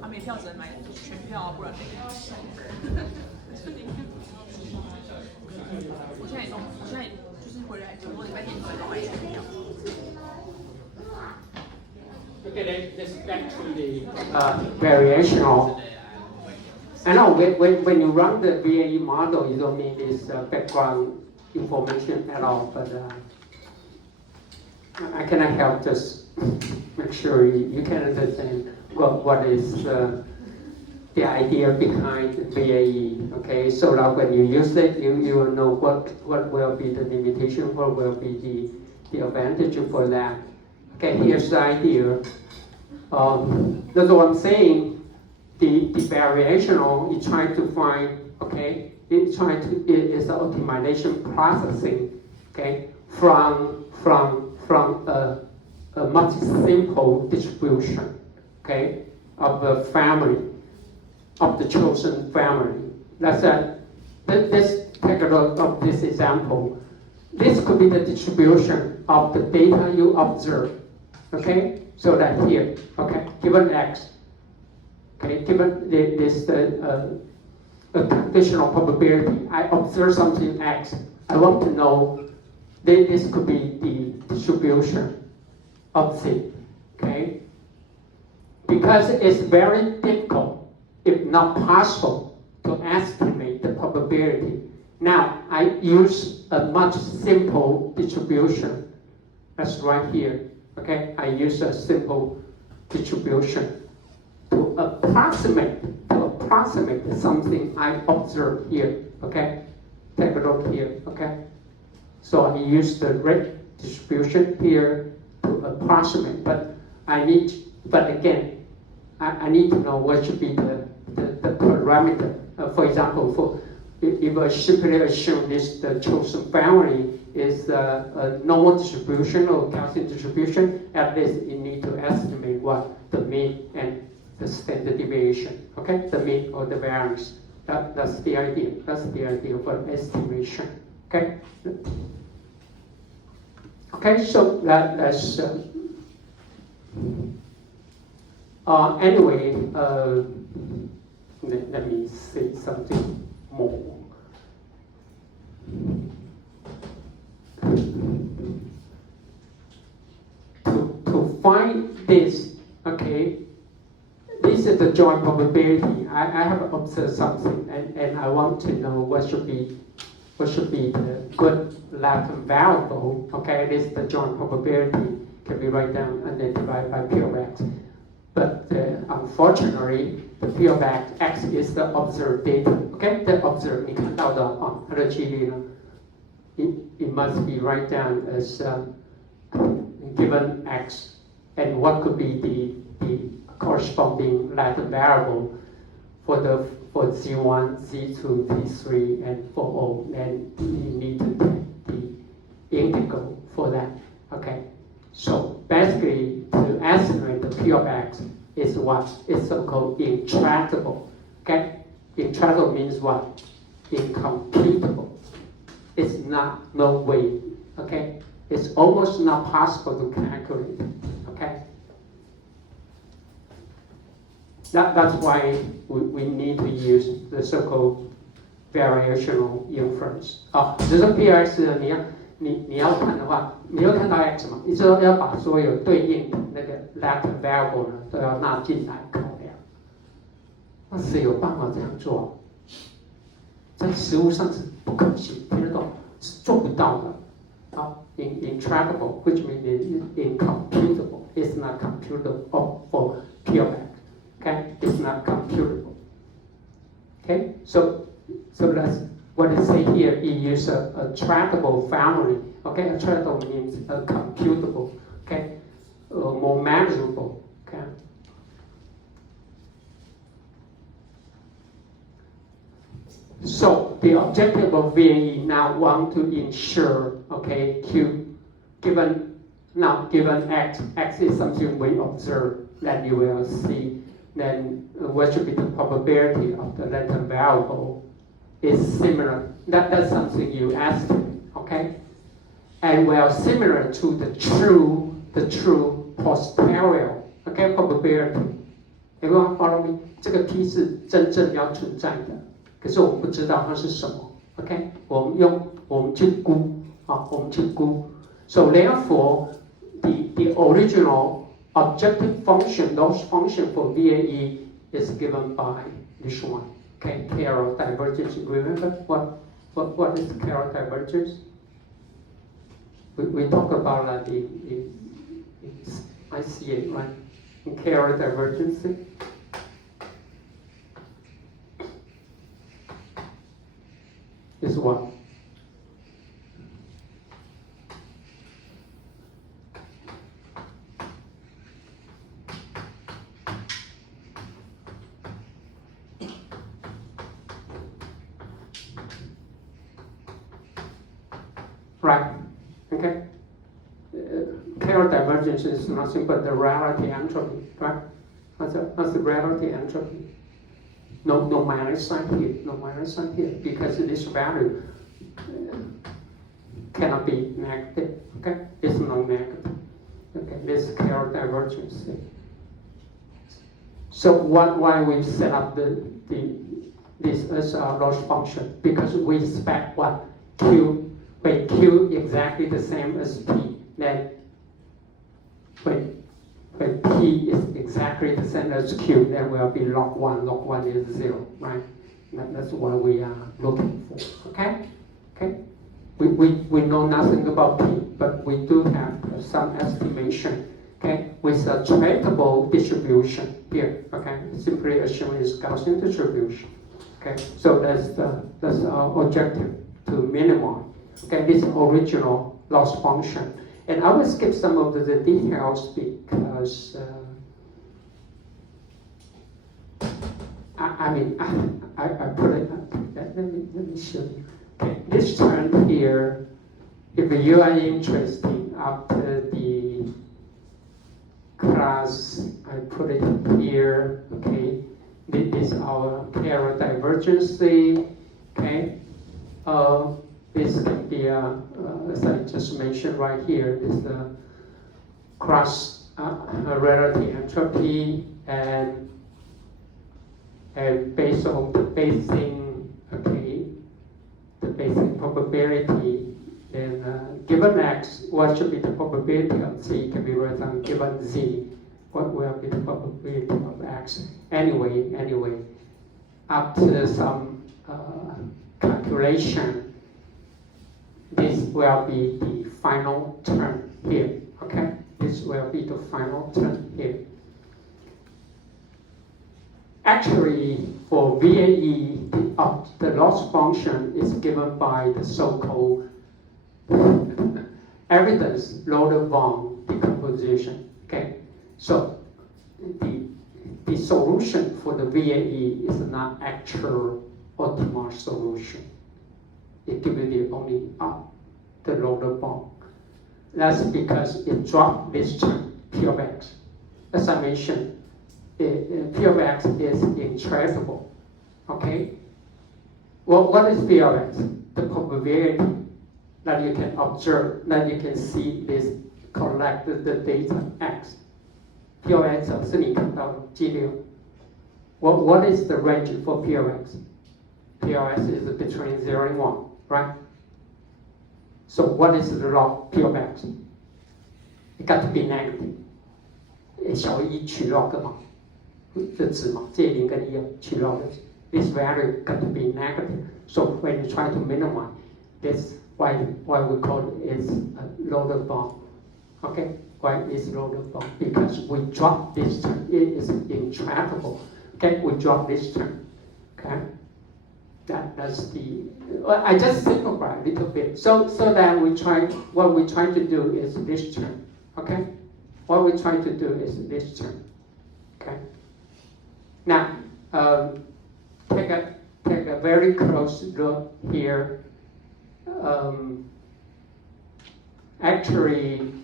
他没票只能买全票啊，不然我现在就是回来，我礼拜天回来买全票。Okay, let's back to the variational. I know when you run the VAE model, you don't need this background information at all, but I cannot help just make sure you can understand what is the idea behind VAE. Okay, so that when you use it, you will know what will be the limitation, what will be the advantage for that. Okay, here's the idea. That's what I'm saying. The variational, you try to find, okay, it's the optimization processing, okay, from a much simple distribution, okay, of the family, of the chosen family. Let's take a look of this example. This could be the distribution of the data you observe, okay? So that here, okay, given x, okay, given this a conditional probability, I observe something x, I want to know this could be the distribution of z, okay? Because it's very difficult, if not possible, to estimate the probability. Now, I use a much simple distribution. That's right here. Okay, I use a simple distribution to approximate something I observe here. Okay, take a look here. Okay, so I use the rate distribution here to approximate, but again, I need to know what should be the parameter. For example, if I simply assume the chosen family is a normal distribution or Gaussian distribution, at least you need to estimate what the mean and the standard deviation, okay? The mean or the variance. That's the idea. That's the idea for estimation, okay? Okay, so that's anyway. Let me say something more. To find this, okay, this is the joint probability. I have observed something, and I want to know what should be the good Latin variable. Okay, this is the joint probability can be written down and then divided by P of x. But unfortunately, the P of x is the observed data. Okay, the observed 你看到的它的几率呢 it must be written down as given x, and what could be the corresponding Latin variable for z1, z2, z3, and for all, and you need to take the integral for that. Okay, so basically to estimate the P of x is what is so-called intractable. Okay, intractable means what? Incomputable. It's not, no way, okay? It's almost not possible to calculate, okay? That's why we need to use the so-called variational inference. 就是 PRX 你要看的话，你要看到 x 嘛，你就要把所有对应的那个 Latin variable 呢都要纳进来考量。那谁有办法这样做？在实物上是不可行，听得懂？是做不到的。好 ，intractable, which means incomputable. It's not computable for P of x. Okay, it's not computable. Okay, so that's what it say here. You use a tractable family. Okay, a tractable means a computable. Okay, more manageable. Okay. So the objective of VAE now want to ensure, okay, given x is something we observe, then you will see then what should be the probability of the Latin variable is similar. That's something you estimate, okay? and well similar to the true posterior, okay, probability. Everyone follow me? 这个 P 是真正要存在的，可是我们不知道它是什么。OK， 我们去估啊，我们去估。So therefore, the original objective function, loss function for VAE is given by this one. Okay, Carroll divergence. Remember what is Carroll divergence? We talk about that in ICA, right? In Carroll divergence. Is what? Right, okay. Carroll divergence is nothing but the reality entropy, right? That's the reality entropy. No minus sign here, because this value cannot be negative, okay? It's not negative, okay? This is Carroll divergence. So why we set up this as a loss function? Because we expect what? Q, when Q exactly the same as P, then when P is exactly the same as Q, then will be log 1. Log 1 is 0, right? That's what we are looking for, okay? Okay? We know nothing about P, but we do have some estimation, okay? With a traceable distribution here, okay? Simply assume it's Gaussian distribution, okay? So that's our objective, to minimize, okay, this original loss function. And I will skip some of the details because I put it. Let me show you. Okay, this term here, if you are interested after the class, I put it here. Okay, this is our Carroll divergence. Okay. This can be, as I just mentioned right here, is the cross relative entropy, and based on the basing, okay, the basing probability, then given X, what should be the probability of Z can be written on given Z, what will be the probability of X? Anyway, after some calculation, this will be the final term here, okay? This will be the final term here. Actually, for VAE, the loss function is given by the so-called evidence Loader-Vaughan decomposition, okay? So the solution for the VAE is not actual optimal solution. It gives you only the Loader-Vaughan. That's because it dropped this term, P of X. As I mentioned, P of X is intractable, okay? Well, what is P of X? The probability that you can observe, that you can see this collect the data X. P of X 是你看到的几率。What is the range for P of X? P of X is between 0 and 1, right? So what is the log P of X? It got to be negative. 小于1取 log 嘛，这值嘛，这0跟1取 log. This value got to be negative. So when you try to minimize, that's why we call it is a Loader-Vaughan. Okay, why is Loader-Vaughan? Because we drop this term. It is intractable. Okay, we drop this term. Okay. That's the. I just simplify a little bit, so that what we try to do is this term, okay? What we try to do is this term, okay? Now, take a very close look here. Actually,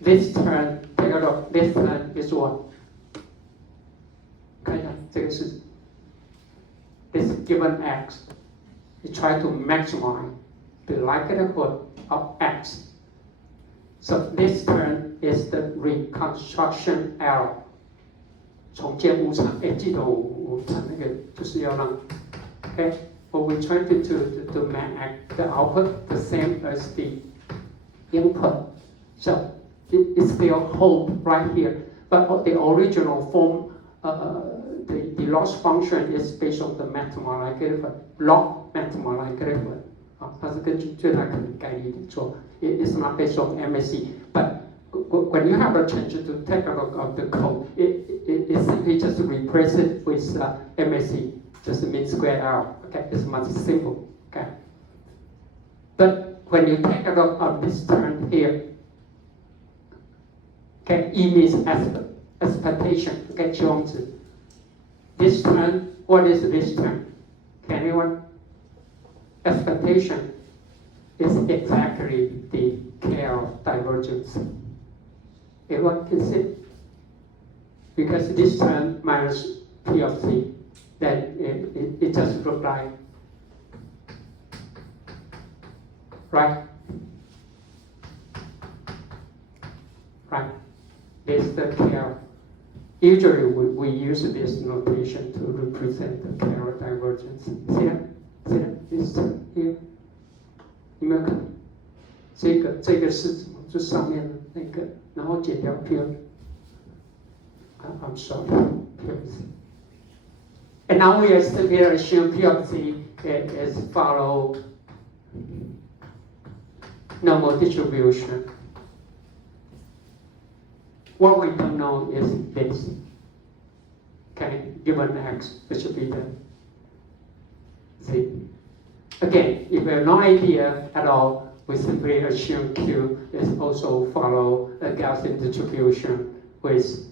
this term, take a look. This term is what? 看一下，这个是。This given X, you try to maximize the likelihood of x. So this term is the reconstruction error. 重建误差，记得我讲那个就是要让 ，okay, what we try to make the output the same as the input. So it still hold right here, but the original form, the loss function is based on the mathematical log mathematical. 它是根据最大可能概率做 It's not based on MSE, but when you have a chance to take a look at the code, it simply just replace it with MSE, just mean square error. Okay, it's much simple. Okay, but when you take a look at this term here, okay, E means expectation. Okay, YuanZe. This term, what is this term? Can anyone? Expectation is exactly the care of divergence. Everyone can see? Because this term minus P of C, then it just looks like, right? Right? This is the care. Usually we use this notation to represent the care of divergence. See that? See that? This term here. 有没有看？这个是什么？就上面的那个，然后减掉 P of. I'm sorry, P of Z. And now we are still here assume P of Z is follow normal distribution. What we don't know is this. Okay, given X, it should be the Z. Again, if we have no idea at all, we simply assume Q is also follow a Gaussian distribution with.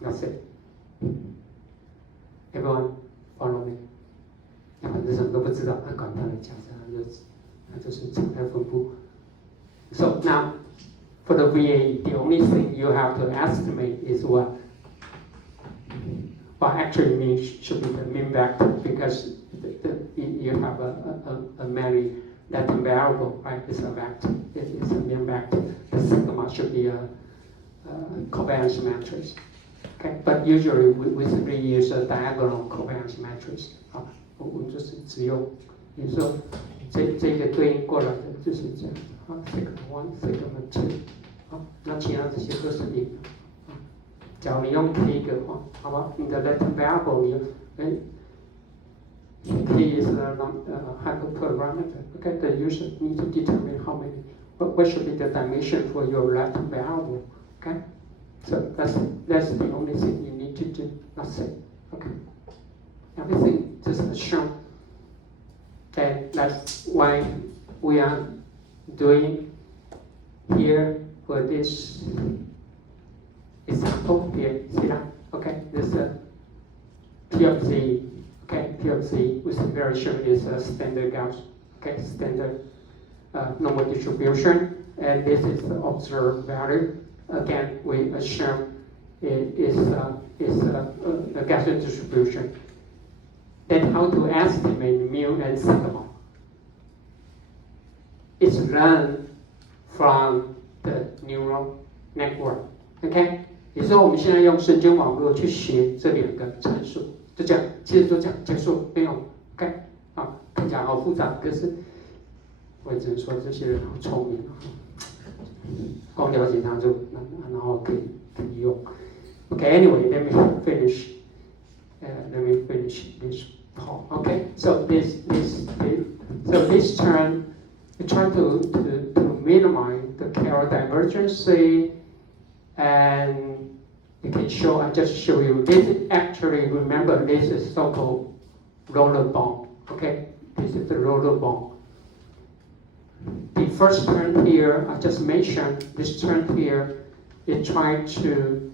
That's it. Everyone follow me? 反正什么都不知道，他管他的假设，他就是常态分布。So now, for the VA, the only thing you have to estimate is what? Well, actually means should be the mean vector because you have a many Latin variable, right? It's a vector. It's a mean vector. The sigma should be a covariance matrix. Okay, but usually we simply use a diagonal covariance matrix. 我们就是只用，比如说这个对应过来的就是这样。sigma 1, sigma 2，那其他这些都是零。假如你用 k 的话，好吧，你的 Latin variable k is a hyperparameter. Okay, the user needs to determine how many, what should be the dimension for your Latin variable. Okay, so that's the only thing you need to do. That's it. Okay, everything just assume. Okay, that's why we are doing here for this example here. See that? Okay, this is a P of Z. Okay, P of Z with variation is a standard Gauss. Okay, standard normal distribution, and this is the observed value. Again, we assume it is a Gaussian distribution. Then how to estimate mu and sigma? It's learned from the neural network. Okay? 也就是我们现在用神经网络去学这两个参数，就这样，其实就这样结束，没有 OK 啊，看起来好复杂，可是我也只能说这些人好聪明啊，光了解它就然后可以用。Okay, anyway, let me finish this part. Okay, so this term we try to minimize the Carroll divergence, and you can show. I just show you. This is actually, remember, this is so-called roller bond. Okay, this is the roller bond. The first term here, I just mentioned. This term here is trying to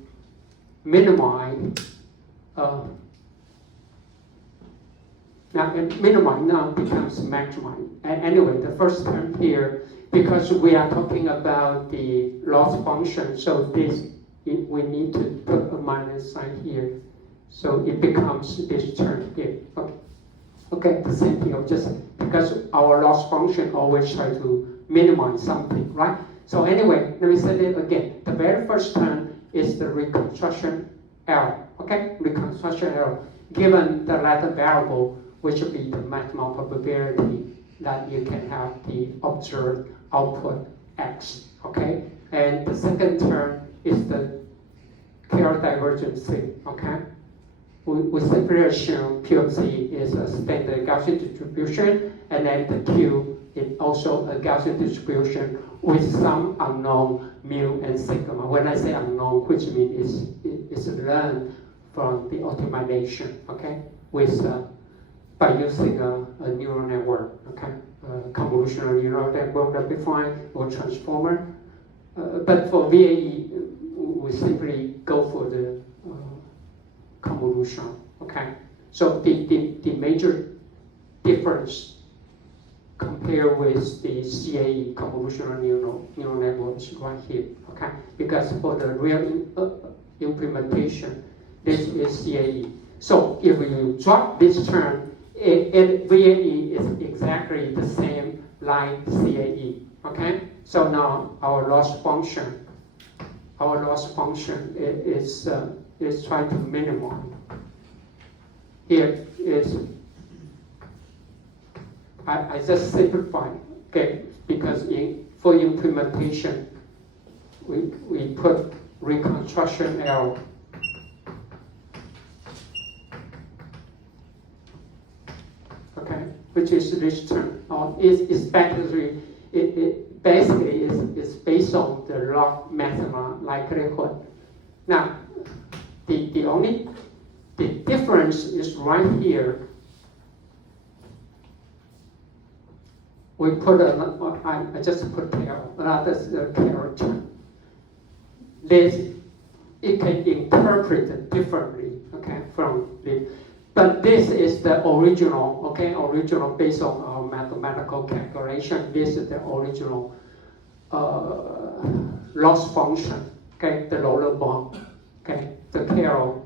minimize. Now, minimize now becomes maximize. Anyway, the first term here, because we are talking about the loss function, so we need to put a minus sign here. So it becomes this term here. Okay. Okay, the same thing, just because our loss function always try to minimize something, right? So anyway, let me say it again. The very first term is the reconstruction error, okay? Reconstruction error, given the latter variable, which would be the maximum probability that you can have the observed output X, okay? And the second term is the Carroll divergence, okay? We simply assume P of Z is a standard Gaussian distribution, and then the Q is also a Gaussian distribution with some unknown mu and sigma. When I say unknown, which means it's learned from the optimization, okay? With by using a neural network, okay? Convolutional neural network that define or transformer. But for VAE, we simply go for the convolution, okay? So the major difference compared with the CAE, convolutional neural networks, right here, okay? Because for the real implementation, this is CAE. So if you drop this term, VAE is exactly the same like CAE, okay? So now our loss function is trying to minimize. Here is, I just simplify, okay? Because for implementation, we put reconstruction error. Okay, which is this term. It's basically is based on the log maxima likelihood. Now, the difference is right here. We put I just put Carroll, that's the Carroll term. This, it can interpret it differently, okay, from the, but this is the original, okay, original based on our mathematical calculation. This is the original loss function, okay, the roller bond, okay, the Carroll.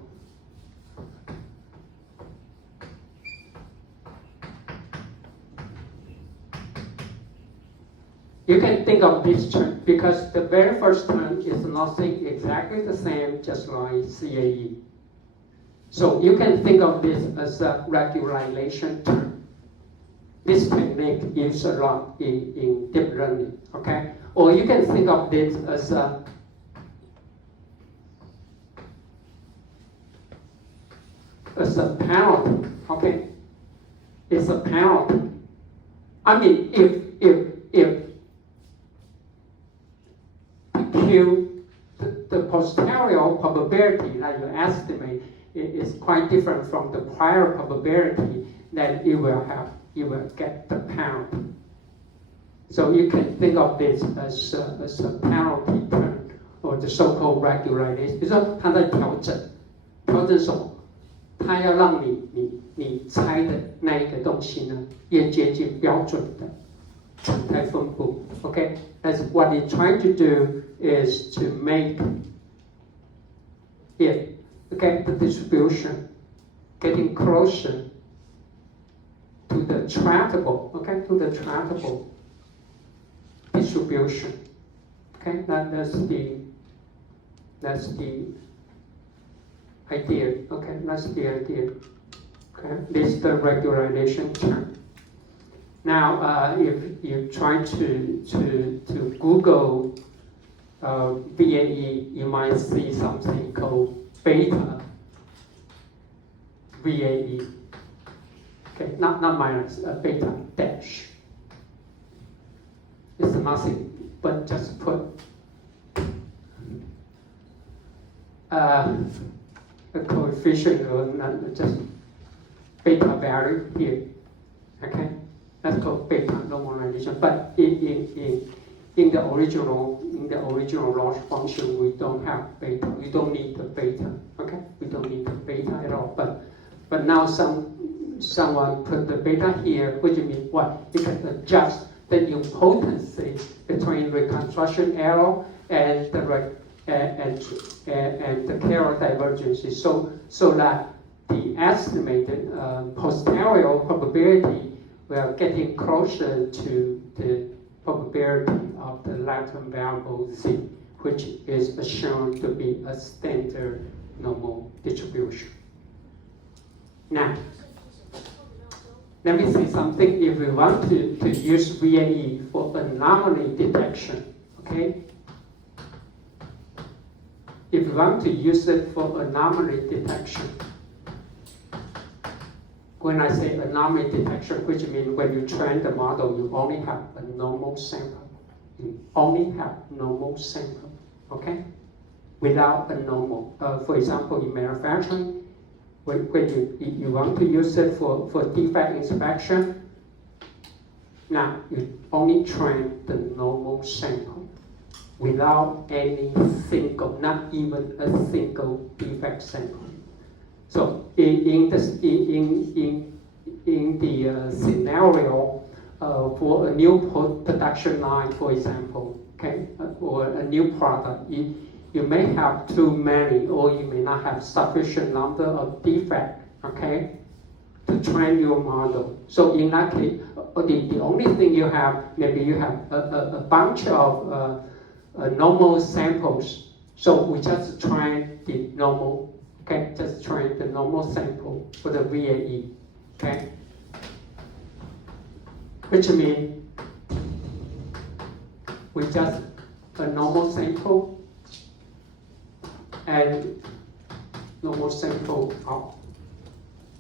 You can think of this term because the very first term is nothing exactly the same, just like CAE. So you can think of this as a regularization term. This technique used a lot in deep learning, okay? Or you can think of this as a penalty, okay? It's a penalty. I mean, if Q, the posterior probability that you estimate is quite different from the prior probability that you will get the penalty. So you can think of this as a penalty term, or the so-called regularization. 比如说它在调整什么？它要让你猜的那一个东西呢，越接近标准的常态分布。Okay, that's what it's trying to do is to make it, okay, the distribution getting closer to the tractable, okay, to the tractable distribution. Okay, that's the idea. Okay, that's the idea. Okay, this is the regularization term. Now, if you try to Google VAE, you might see something called beta VAE. Okay, not minus, beta dash. It's nothing but just put a coefficient or just beta value here. Okay, that's called beta normalization. But in the original loss function, we don't have beta. We don't need the beta. Okay, we don't need the beta at all. But now someone put the beta here, which means what? You can adjust the impotency between reconstruction error and the Carroll divergence, so that the estimated posterior probability, we are getting closer to the probability of the Latin variable z, which is shown to be a standard normal distribution. Now, let me say something. If we want to use VAE for anomaly detection, okay? If we want to use it for anomaly detection, when I say anomaly detection, which means when you train the model, you only have a normal sample. You only have normal sample, okay? Without a normal. For example, in manufacturing, when you want to use it for defect inspection, now you only train the normal sample without any single, not even a single defect sample. So in the scenario for a new production line, for example, okay, or a new product, you may have too many, or you may not have sufficient number of defects, okay, to train your model. So in that case, the only thing you have, maybe you have a bunch of normal samples. So we just train the normal, okay, just train the normal sample for the VAE, okay? Which means we just a normal sample and normal sample out.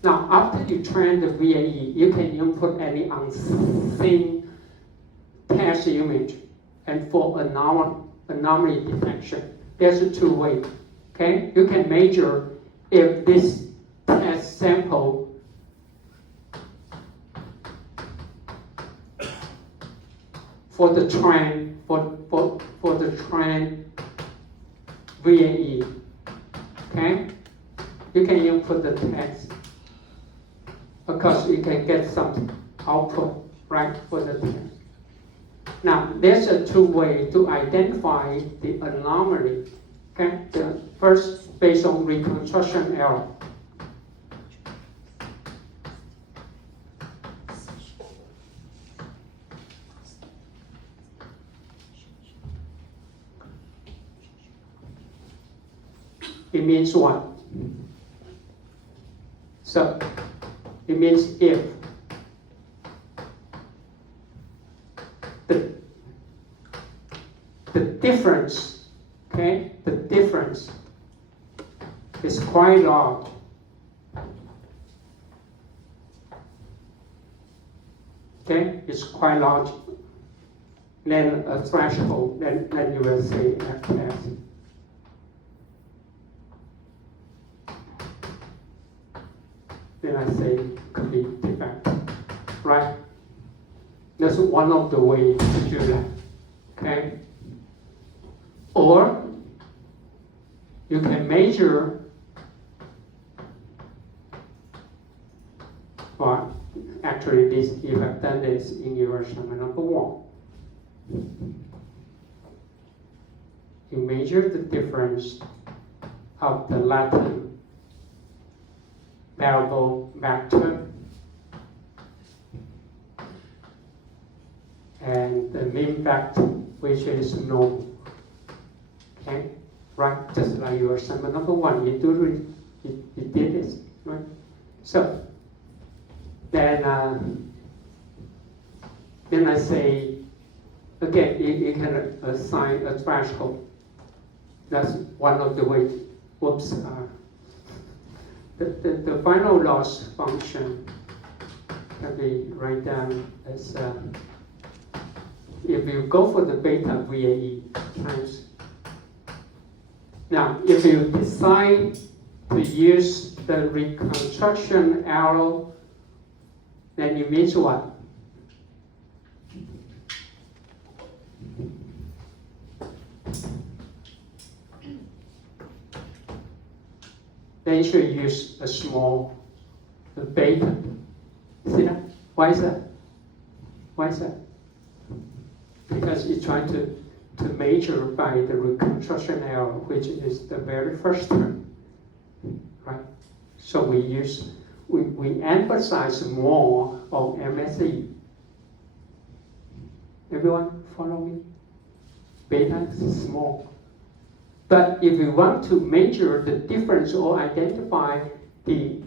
Now, after you train the VAE, you can input any unseen test image, and for anomaly detection, there's two ways. Okay, you can measure if this test sample for the train VAE. Okay, you can input the text because you can get some output, right, for the text. Now, there's a two ways to identify the anomaly. Okay, the first based on reconstruction error. It means what? So, it means if the difference, okay, the difference is quite large. Okay, it's quite large. Then a threshold, then you will say FS. Then I say complete defect, right? That's one of the ways to do that, okay? Or you can measure, well, actually you have done this in your assignment number 1. You measure the difference of the Latin variable vector and the mean vector, which is normal. Okay, right? Just like your assignment number 1, you did this, right? So then I say again, you can assign a threshold. That's one of the ways. Whoops. The final loss function can be write down as if you go for the beta VAE times. Now, if you decide to use the reconstruction arrow, then it means what? Then you should use a small beta. See that? Why is that? Why is that? Because you're trying to measure by the reconstruction error, which is the very first term, right? So we emphasize more on MSE. Everyone follow me? Beta is small. But if we want to measure the difference or identify the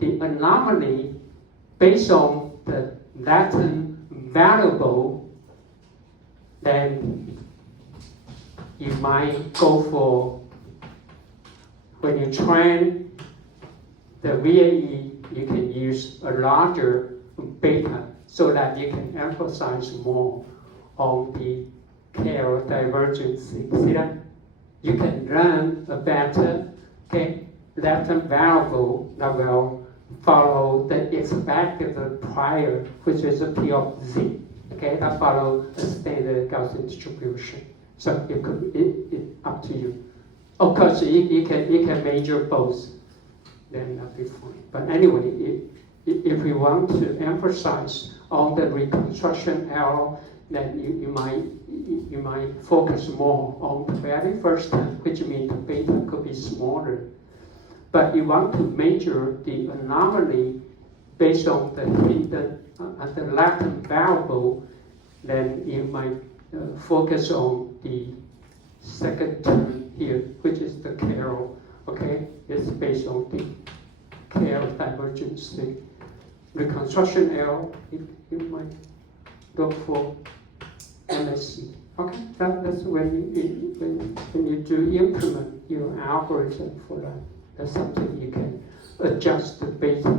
anomaly based on the latent variable, then you might go for, when you train the VAE, you can use a larger beta so that you can emphasize more on the KL divergence. See that? You can run a better latent variable that will follow the expected prior, which is a P of Z. Okay, that follows a standard Gaussian distribution. So it could it up to you. Of course, you can measure both, then that'll be fine. But anyway, if we want to emphasize on the reconstruction error, then you might focus more on the very first term, which means the beta could be smaller. But you want to measure the anomaly based on the hidden the latent variable, then you might focus on the second term here, which is the KL. Okay, it's based on the KL divergence. The reconstruction error, you might look for MSE. Okay, that's when you do implement your algorithm for that. That's something you can adjust the beta.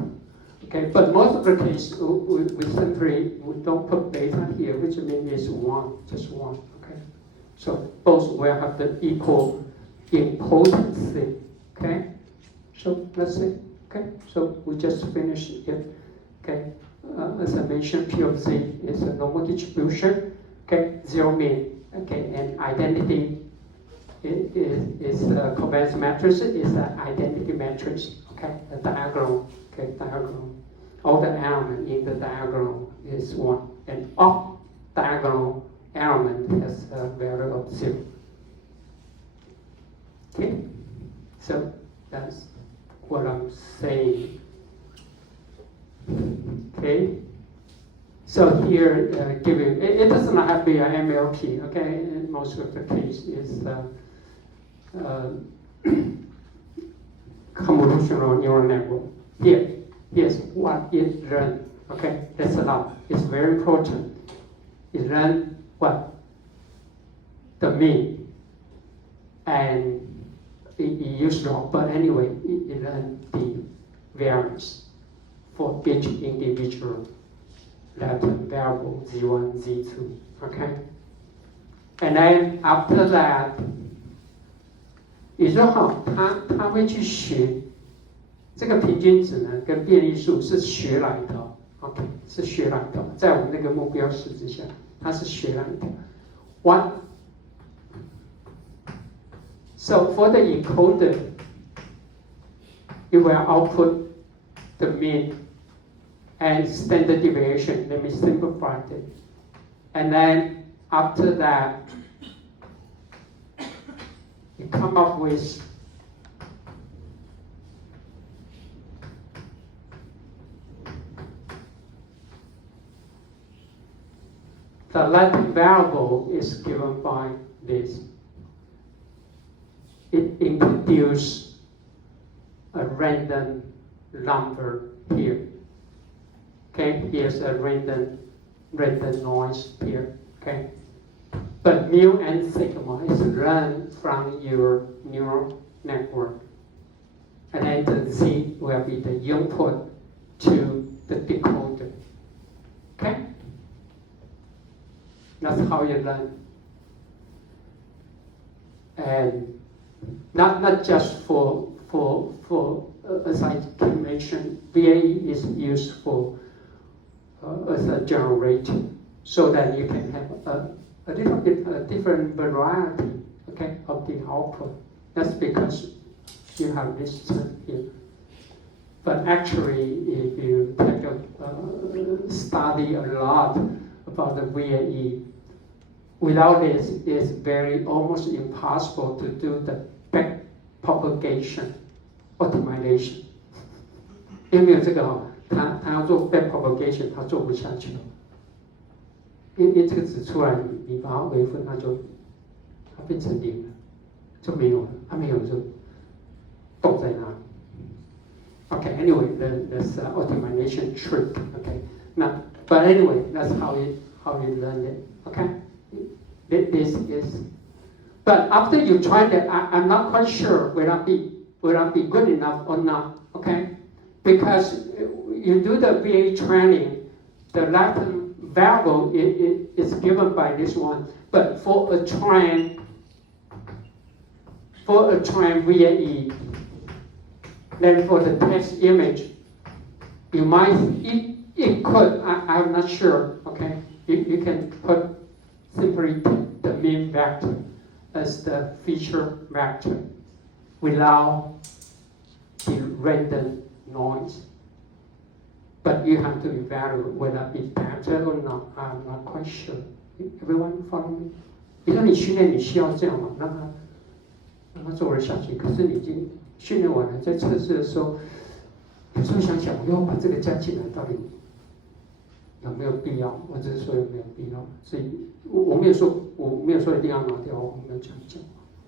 Okay, but most of the case we simply don't put beta here, which means it's one, just one. Okay, so both will have the equal importance. Okay, so let's see. Okay, so we just finished it. Okay, as I mentioned, P of Z is a normal distribution. Okay, zero mean. Okay, and identity is a covariance matrix. Is an identity matrix. Okay, a diagram. Okay, diagram. All the element in the diagram is one, and off diagonal element has a value of 0. Okay, so that's what I'm saying. Okay, so here giving it doesn't have to be an MLT. Okay, in most of the case is convolutional neural network. Here's what it runs. Okay, that's a lot. It's very important. It runs what? The mean. And it uses log, but anyway, it runs the variance for each individual latent variable Z1, Z2. Okay? And then after that, 也就是说他会去学这个平均值呢，跟变异数是学来的 ，OK， 是学来的，在我们那个目标式之下，它是学来的。What? So for the encoder, it will output the mean and standard deviation. Let me simplify it. And then after that, you come up with the latent variable is given by this. It introduces a random number here. Okay, here's a random noise here. Okay, but mu and sigma is run from your neural network, and then the Z will be the input to the decoder. Okay, that's how you learn. And not just for as I mentioned, VAE is used for as a generator, so that you can have a little bit different variety, okay, of the output. That's because you have this term here. But actually, if you take a study a lot about the VAE, without this, it's almost impossible to do the back propagation optimization. 因为没有这个哦，他要做 back propagation， 他做不下去了。因为这个值出来，你把它微分，它变成0了，就没有了。它没有就冻在那里。Okay, anyway, that's optimization trick. Okay, now, but anyway, that's how you learn it. Okay, this is. But after you try that, I'm not quite sure will that be good enough or not. Okay, because you do the VA training, the Latin variable is given by this one, but for a train VAE. Then for the text image, you might, it could, I'm not sure, okay? You can put simply the mean vector as the feature vector without the random noise. But you have to evaluate whether it's better or not. I'm not quite sure. Everyone follow me? 比如说你训练你需要这样嘛，让他做得下去，可是你已经训练完了，在测试的时候，有时候想想，我要把这个加进来，到底有没有必要？或者是说有没有必要？所以我没有说一定要拿掉，我没有这样讲。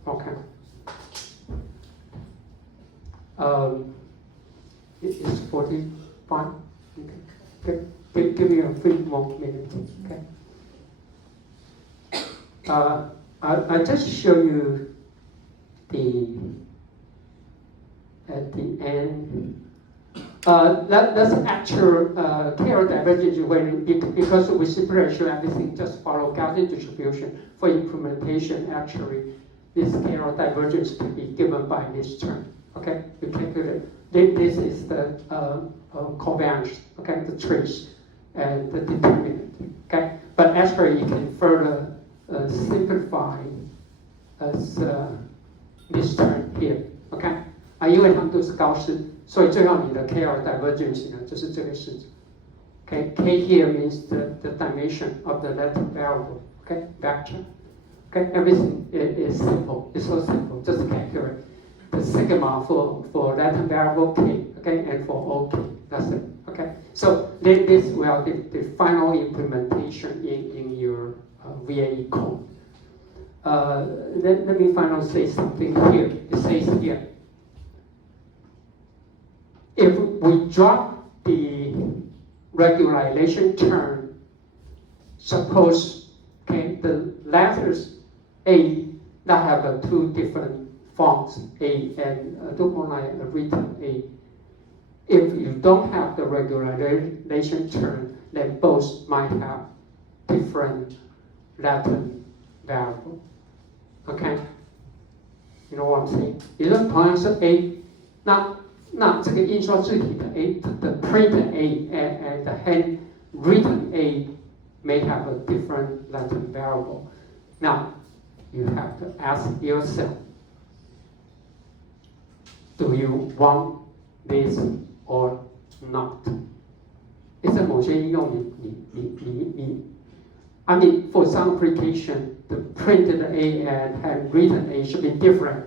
OK， it's 45. Okay, give me a few more minutes. Okay. I just show you at the end. That's actual KL divergence when because we separation everything just follow Gaussian distribution for implementation. Actually, this KL divergence can be given by this term. Okay, you calculate. This is the covariance. Okay, the trace and the determinant. Okay, but actually you can further simplify as this term here. Okay. 因为它们都是高式，所以最后你的 KL divergence 呢就是这个式子。Okay, K here means the dimension of the Latin variable. Okay, vector. Okay, everything is simple. It's so simple. Just calculate the sigma for Latin variable K. Okay, and for all K. That's it. Okay, so this will be the final implementation in your VAE code. Let me finally say something here. It says here. If we drop the regularization term, suppose okay, the letters A that have two different fonts, A and written A. If you don't have the regularization term, then both might have different Latin variable. Okay, you know what I'm saying? 也就是同样是 A， 那这个印刷字体的 A，the printed A and the handwritten A may have a different Latin variable. Now, you have to ask yourself, do you want this or not? 在某些应用你 I mean, for some application, the printed A and handwritten A should be different.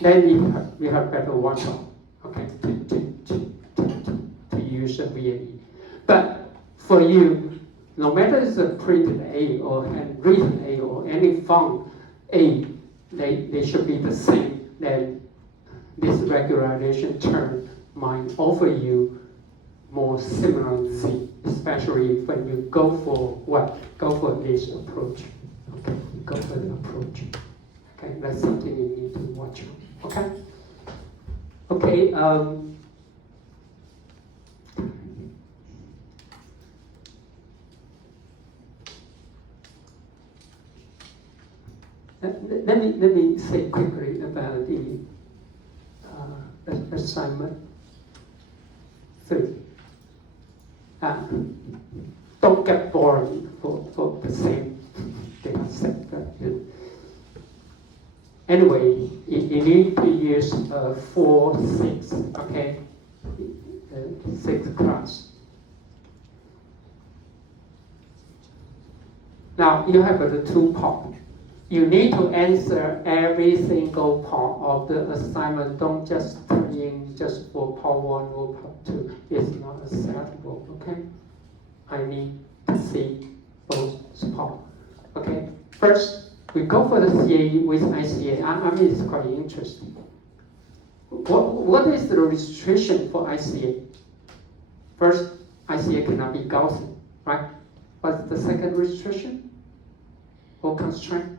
Then you have better watch out, okay, to use a VAE. But for you, no matter it's a printed A or handwritten A or any font A, they should be the same. Then this regularization term might offer you more similar Z, especially when you go for what? Go for this approach. Okay, go for the approach. Okay, that's something you need to watch out. Okay? Okay, let me say quickly about the assignment 3. Don't get bored for the same data set. Anyway, you need to use 4, 6, okay? 6 class. Now, you have the 2 part. You need to answer every single part of the assignment. Don't just opening just for part 1 or part 2 is not acceptable, okay? I need to see both parts, okay? First, we go for the CAE with ICA. I mean, it's quite interesting. What is the restriction for ICA? First, ICA cannot be Gaussian, right? What's the second restriction or constraint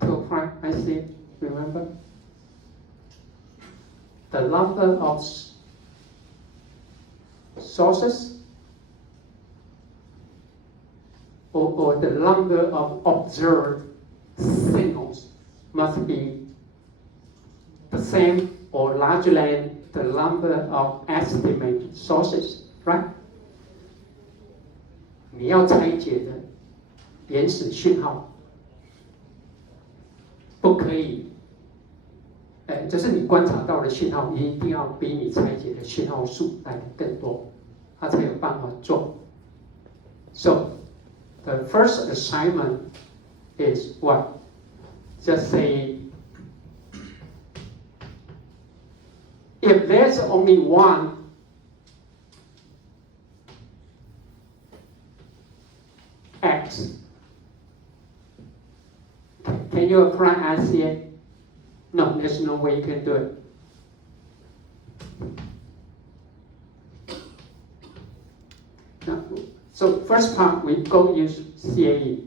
to apply ICA? Remember? The number of sources or the number of observed signals must be the same or larger than the number of estimated sources, right? 你要拆解的原始讯号不可以，就是你观察到的讯号一定要比你拆解的讯号数来的更多，它才有办法做。So the first assignment is what? Just say, if there's only one X, can you apply ICA? No, there's no way you can do it. Now, so first part, we go use CAE.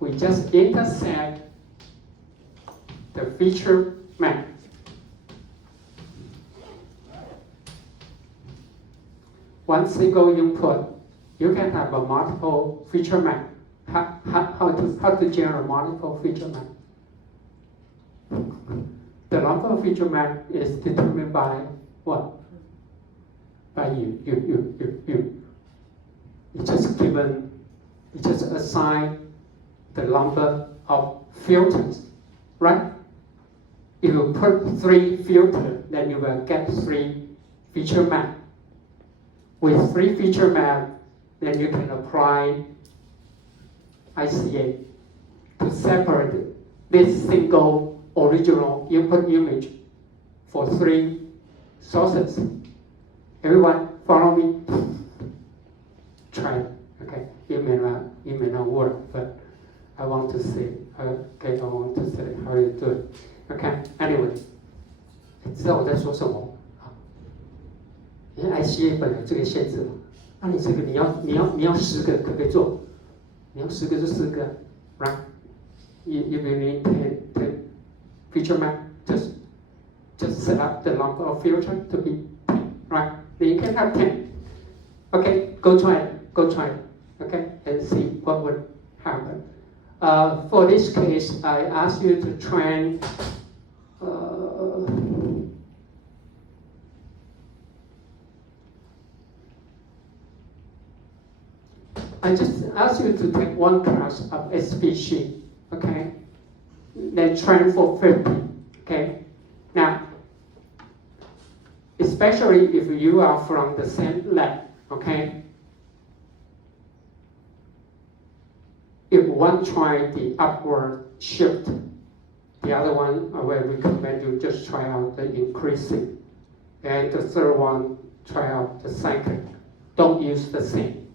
We just intersect the feature map. One single input, you can have a multiple feature map. How to generate multiple feature map? The number of feature map is determined by what? By you. You just assign the number of filters, right? If you put 3 filters, then you will get 3 feature map. With 3 feature map, then you can apply ICA to separate this single original input image for 3 sources. Everyone follow me? Try it, okay? It may not work, but I want to see. Okay, I want to see how you do it. Okay, anyway, 知道我在说什么？因为 ICA 本来这个限制嘛，那你这个你要10个可不可以做？你要10个就10个 ，right? If you need 10 feature map, just set up the number of filter to be 10, right? Then you can have 10. Okay, go try it. Okay, and see what would happen. For this case, I ask you to train. I just ask you to take 1 class of SPC, okay? Then train for 50, okay? Now, especially if you are from the same lab, okay? If one try the upward shift, the other one I will recommend you just try out the increasing. And the third one, try out the cycle. Don't use the same.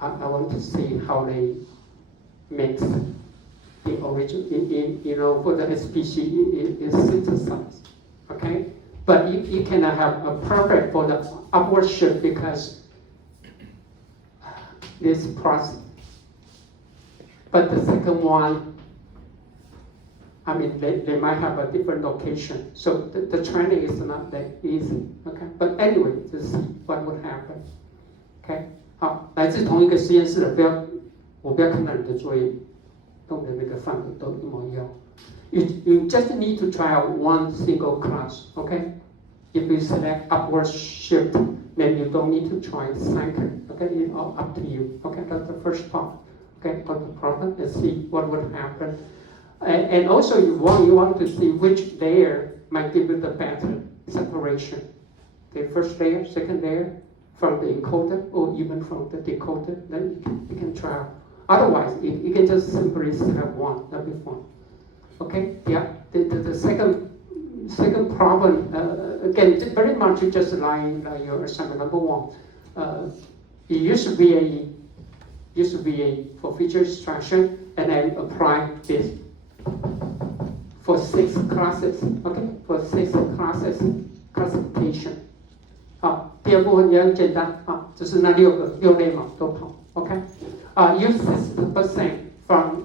I want to see how they mix the original, for the SPC is synthesized, okay? But you cannot have a perfect for the upward shift because this process. But the second one, I mean, they might have a different location. So the training is not that easy, okay? But anyway, just see what would happen, okay? 好，来自同一个实验室的，我不要看到你的作业，跟我的那个范本都一模一样。You just need to try out 1 single class, okay? If you select upward shift, then you don't need to try cycle, okay? It's all up to you, okay? That's the first part, okay? Of the problem, and see what would happen. And also, you want to see which layer might give you the better separation. The first layer, second layer, from the encoder or even from the decoder, then you can try. Otherwise, you can just simply select 1, that'll be fine. Okay, yeah, the second second problem, again, very much just like your assignment number one. You use VAE for feature extraction, and then apply this for 6 classes, okay? For 6 classes classification. 好，第二部分也很简单啊，就是那6类嘛都跑 ，OK？ use 60% from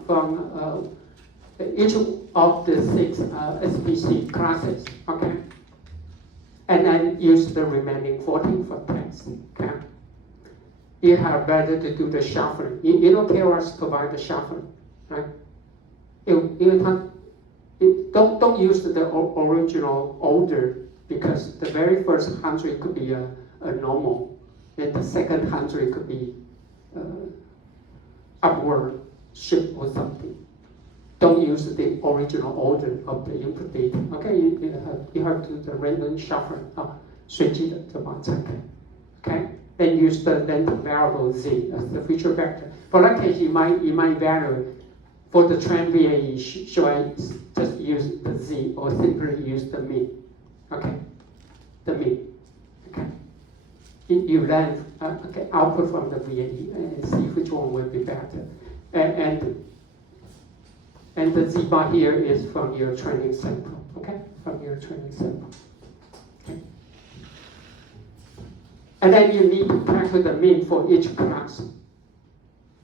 each of the 6 SPC classes, okay? And then use the remaining 14 for text, okay? You have better to do the shuffling. You don't care us provide the shuffling, right? 因为它 don't use the original order because the very first 100 could be a normal, and the second 100 could be upward shift or something. Don't use the original order of the input data. Okay, you have to do the random shuffling 随机的这么拆开 Okay, then use the length variable z as the feature vector. For that case, you might value for the trend VAE. Should I just use the z or simply use the mean? Okay, the mean. Okay, you then output from the VAE and see which one will be better. And the z bar here is from your training sample. Okay, from your training sample. Okay. And then you need to calculate the mean for each class.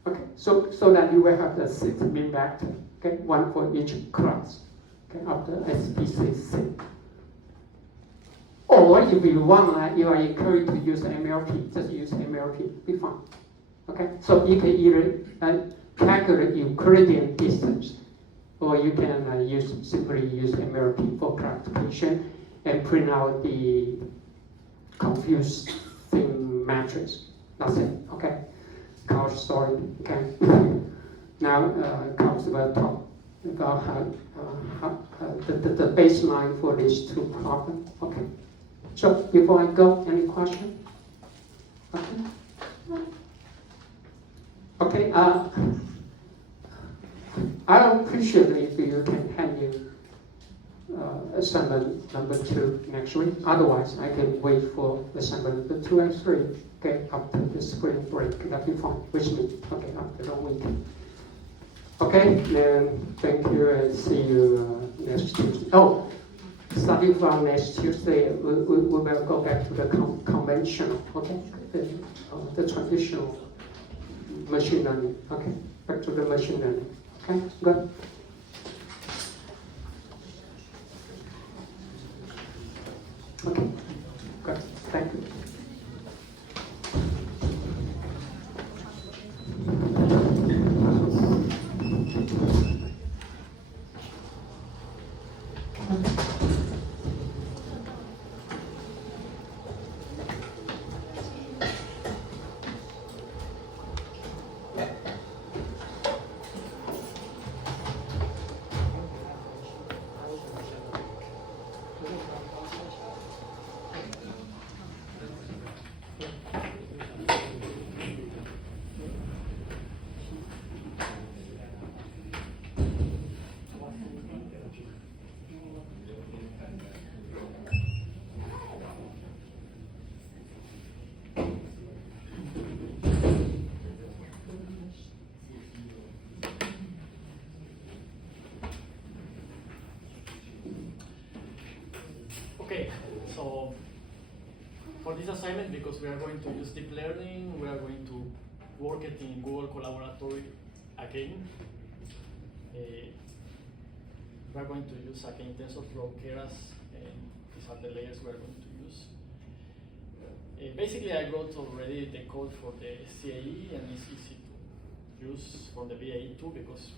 Okay, so that you will have the 6 mean vector. Okay, 1 for each class. Okay, of the SPCC. Or if you want, you are encouraged to use MLP. Just use MLP. Be fine. Okay, so you can either calculate Euclidean distance, or you can simply use MLP for classification and print out the confused thing matrix. That's it. Okay. Couch story. Okay. Now comes about the baseline for these 2 problems. Okay. So before I go, any question? Okay. Okay. I appreciate if you can hand you assignment number 2 next week. Otherwise, I can wait for assignment number 2 and 3. Okay, after the spring break, that'll be fine with me. Okay, after the weekend. Okay, then thank you and see you next Tuesday. Oh, starting from next Tuesday, we will go back to the conventional. Okay, the traditional machine learning. Okay, back to the machine learning. Okay, good. Okay, good. Thank you. Okay, so for this assignment, because we are going to use deep learning, we are going to work it in Google Collaboratory again. We are going to use again TensorFlow Keras, and these are the layers we are going to use. Basically, I wrote already the code for the CAE, and it's easy to use for the VAE too, because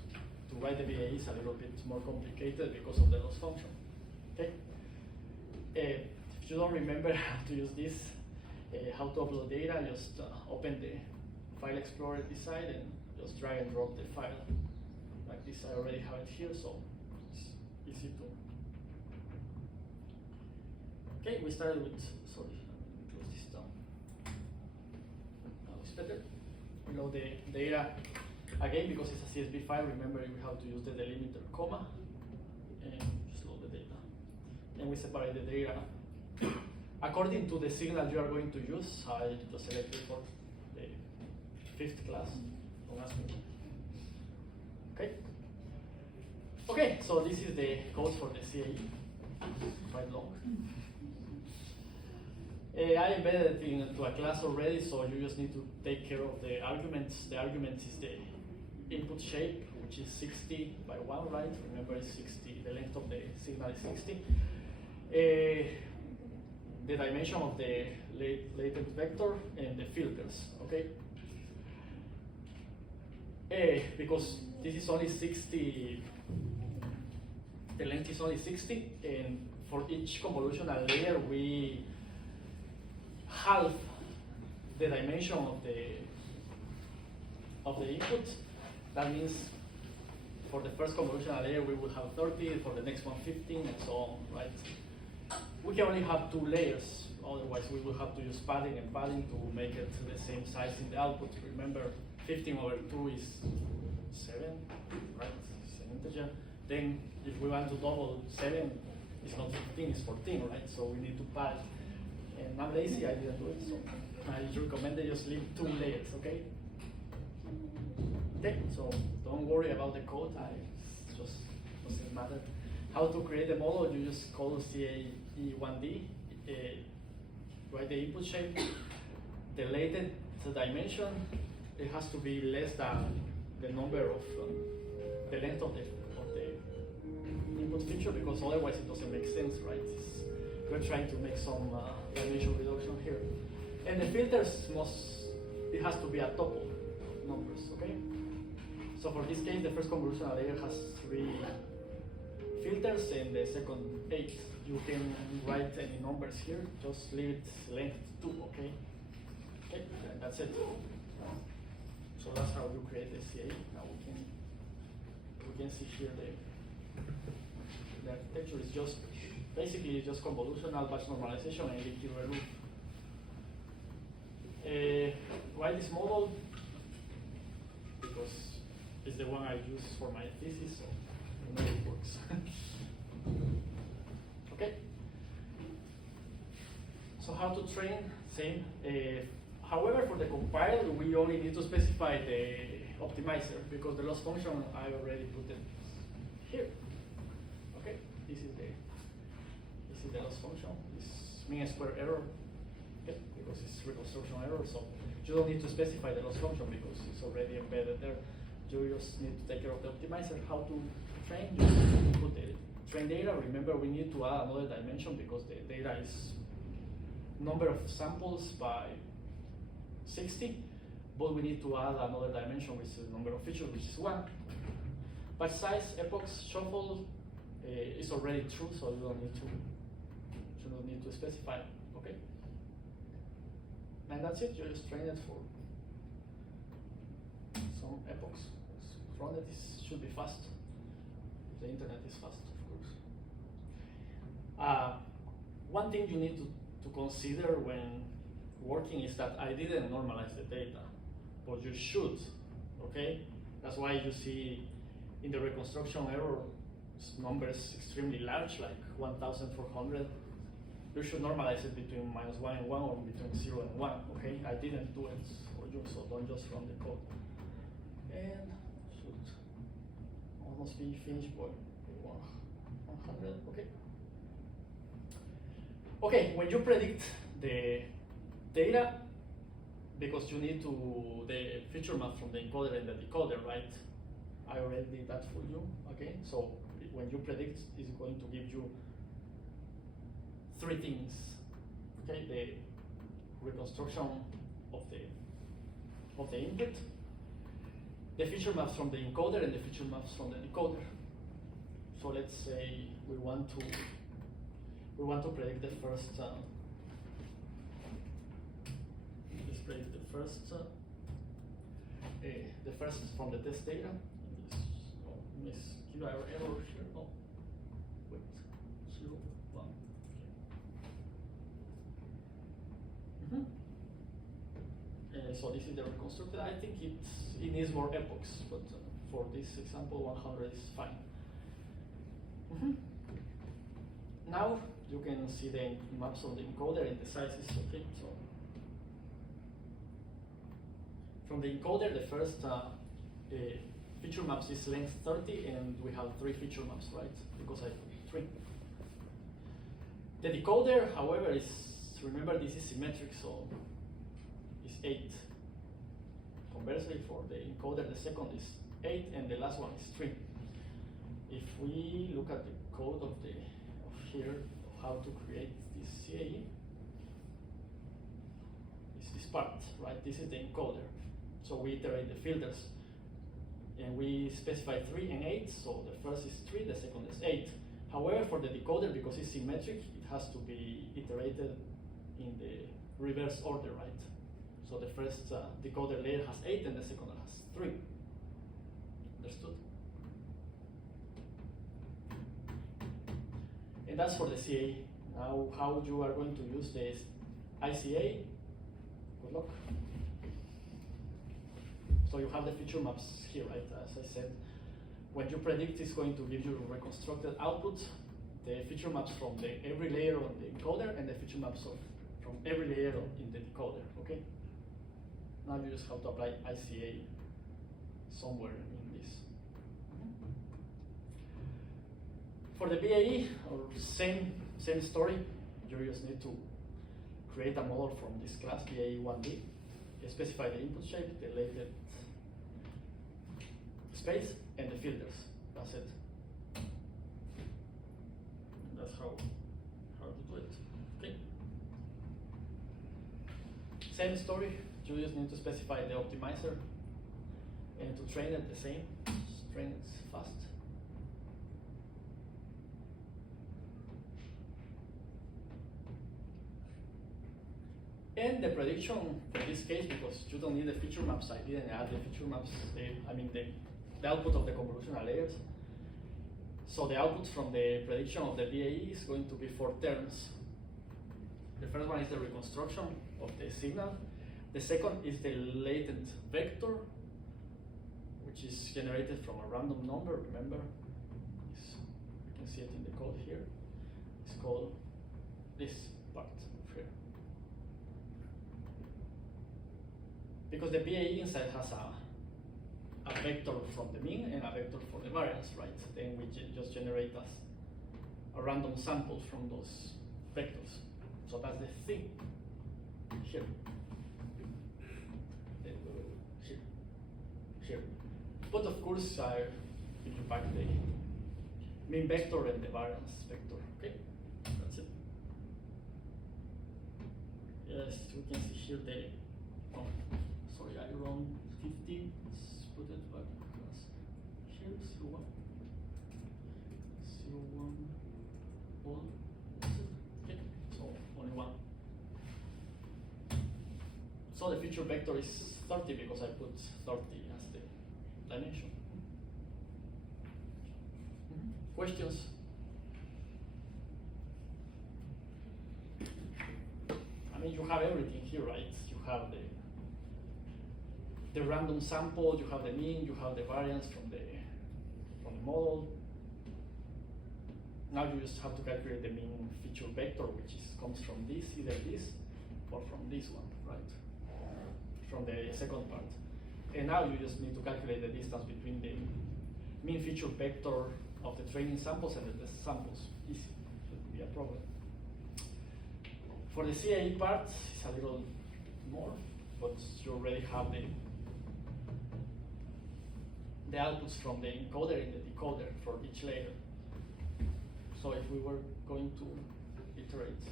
to write the VAE is a little bit more complicated because of the loss function. Okay. If you don't remember how to use this, how to upload data, just open the file explorer this side and just drag and drop the file like this. I already have it here, so it's easy to. Okay, we started with, sorry, close this down. Now it's better. We load the data again because it's a CSV file. Remember, we have to use the delimiter comma and just load the data. and we separate the data according to the signal you are going to use. I just selected for the 5th class. Don't ask me. Okay. Okay, so this is the code for the CAE. Quite long. I embedded it into a class already, so you just need to take care of the arguments. The arguments is the input shape, which is 60 by 1, right? Remember, it's 60. The length of the signal is 60. The dimension of the latent vector and the filters, okay? Because this is only 60, the length is only 60, and for each convolutional layer, we halve the dimension of the input. That means for the first convolutional layer, we will have 30, for the next one 15, and so on, right? We can only have 2 layers, otherwise we will have to use padding and padding to make it the same size in the output. Remember, 15 over 2 is 7, right? It's an integer. Then if we want to double 7, it's not 15, it's 14, right? So we need to pad. And I'm lazy, I didn't do it, so I recommend that you just leave 2 layers, okay? Okay, so don't worry about the code, it just doesn't matter. How to create a model, you just call CAE1D, write the input shape, the latent dimension, it has to be less than the number of, the length of the input feature, because otherwise it doesn't make sense, right? We're trying to make some dimension reduction here. And the filters it has to be a tuple numbers, okay? So for this case, the first convolutional layer has 3 filters and the second 8. You can write any numbers here, just leave it length 2, okay? Okay, and that's it. So that's how you create the CAE. Now we can see here the architecture is just basically it's just convolutional batch normalization and liquid loop. Why this model? Because it's the one I use for my thesis, so I know it works. Okay. So how to train? Same. However, for the compiler, we only need to specify the optimizer because the loss function I already put it here. Okay. This is the loss function. This mean square error. Okay, because it's reconstruction error, so you don't need to specify the loss function because it's already embedded there. You just need to take care of the optimizer. How to train? Just put the train data. Remember, we need to add another dimension because the data is number of samples by 60, but we need to add another dimension, which is the number of features, which is 1. Batch size, epochs, shuffle is already true, so you don't need to specify. Okay, and that's it. You just train it for some epochs. Run it should be fast. The internet is fast, of course. One thing you need to consider when working is that I didn't normalize the data, but you should, okay? That's why you see in the reconstruction error numbers extremely large, like 1,400. You should normalize it between -1 and 1 or between 0 and 1, okay? I didn't do it for you, so don't just run the code. And should almost be finished by 100, okay? Okay, when you predict the data, because you need the feature map from the encoder and the decoder, right? I already did that for you, okay? So when you predict, it's going to give you 3 things, okay? The reconstruction of the input, the feature maps from the encoder, and the feature maps from the decoder. So let's say we want to predict the first. Let's predict the first from the test data. Give our error here. Oh, wait, 0, 1. Okay. So this is the reconstructed. I think it needs more epochs, but for this example, 100 is fine. Now you can see the maps of the encoder and the sizes. Okay, so from the encoder, the first feature maps is length 30, and we have 3 feature maps, right? Because I put 3. The decoder, however, is, remember, this is symmetric, so it's 8. Conversely, for the encoder, the second is 8, and the last one is 3. If we look at the code of here, of how to create this CAE, it's this part, right? This is the encoder. So we iterate the filters, and we specify 3 and 8. So the first is 3, the second is 8. However, for the decoder, because it's symmetric, it has to be iterated in the reverse order, right? So the first decoder layer has 8, and the second one has 3. Understood? And that's for the CA. Now, how you are going to use this ICA? Good luck. So you have the feature maps here, right? As I said, when you predict it's going to give you reconstructed output, the feature maps from every layer on the encoder, and the feature maps from every layer in the decoder, okay? Now you just have to apply ICA somewhere in this. For the BAE, or same story, you just need to create a model from this class, BAE1D, specify the input shape, the labeled space, and the filters. That's it. That's how to do it. Okay. Same story. You just need to specify the optimizer, and to train it the same. Just train it fast. And the prediction for this case, because you don't need the feature maps, I didn't add the feature maps. The output of the convolutional layers. So the output from the prediction of the BAE is going to be 4 terms. The first one is the reconstruction of the signal. The second is the latent vector, which is generated from a random number, remember? You can see it in the code here. It's called this part here. Because the BAE inside has a vector from the mean and a vector for the variance, right? Then we just generate a random sample from those vectors. So that's the thing here. Here. But of course, I give you back the mean vector and the variance vector. Okay, that's it. Yes, we can see here the. Oh, sorry, I wrong 50. Let's put it back because here 01. 01. All. That's it. Okay, so only one. So the future vector is 30 because I put 30 as the dimension. Questions? I mean, you have everything here, right? You have the random sample, you have the mean, you have the variance from the model. Now you just have to calculate the mean feature vector, which comes from this, either this or from this one, right? From the second part. And now you just need to calculate the distance between the mean feature vector of the training samples and the test samples. Easy, shouldn't be a problem. For the CAE part, it's a little more, but you already have the outputs from the encoder and the decoder for each layer. So if we were going to iterate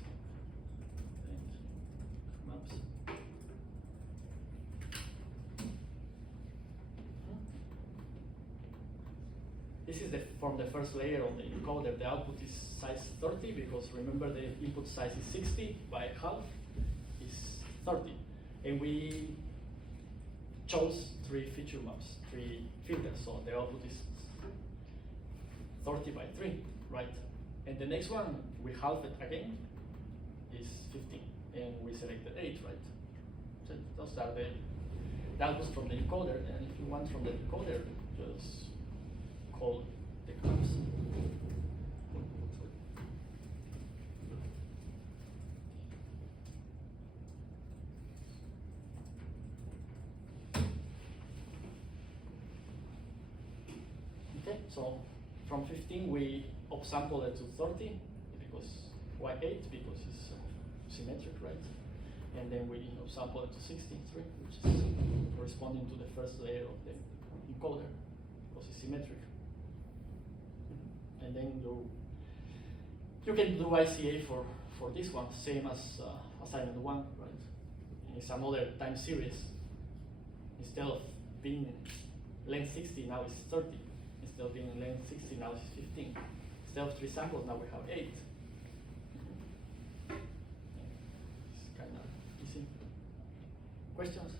maps. This is from the first layer on the encoder. The output is size 30 because remember the input size is 60 by half is 30. And we chose 3 feature maps, 3 filters. So the output is 30 by 3, right? And the next one, we halve it again, is 15. And we selected 8, right? So those are the outputs from the encoder. And if you want from the decoder, just call the class. So from 15 we upsample it to 30 because why 8? Because it's symmetric, right? And then we upsample it to 63, which is corresponding to the first layer of the encoder because it's symmetric. And then you can do ICA for this one, same as assignment 1, right? It's another time series. Instead of being length 60, now it's 30. Instead of being length 60, now it's 15. Instead of 3 samples, now we have 8. It's kind of easy. Questions?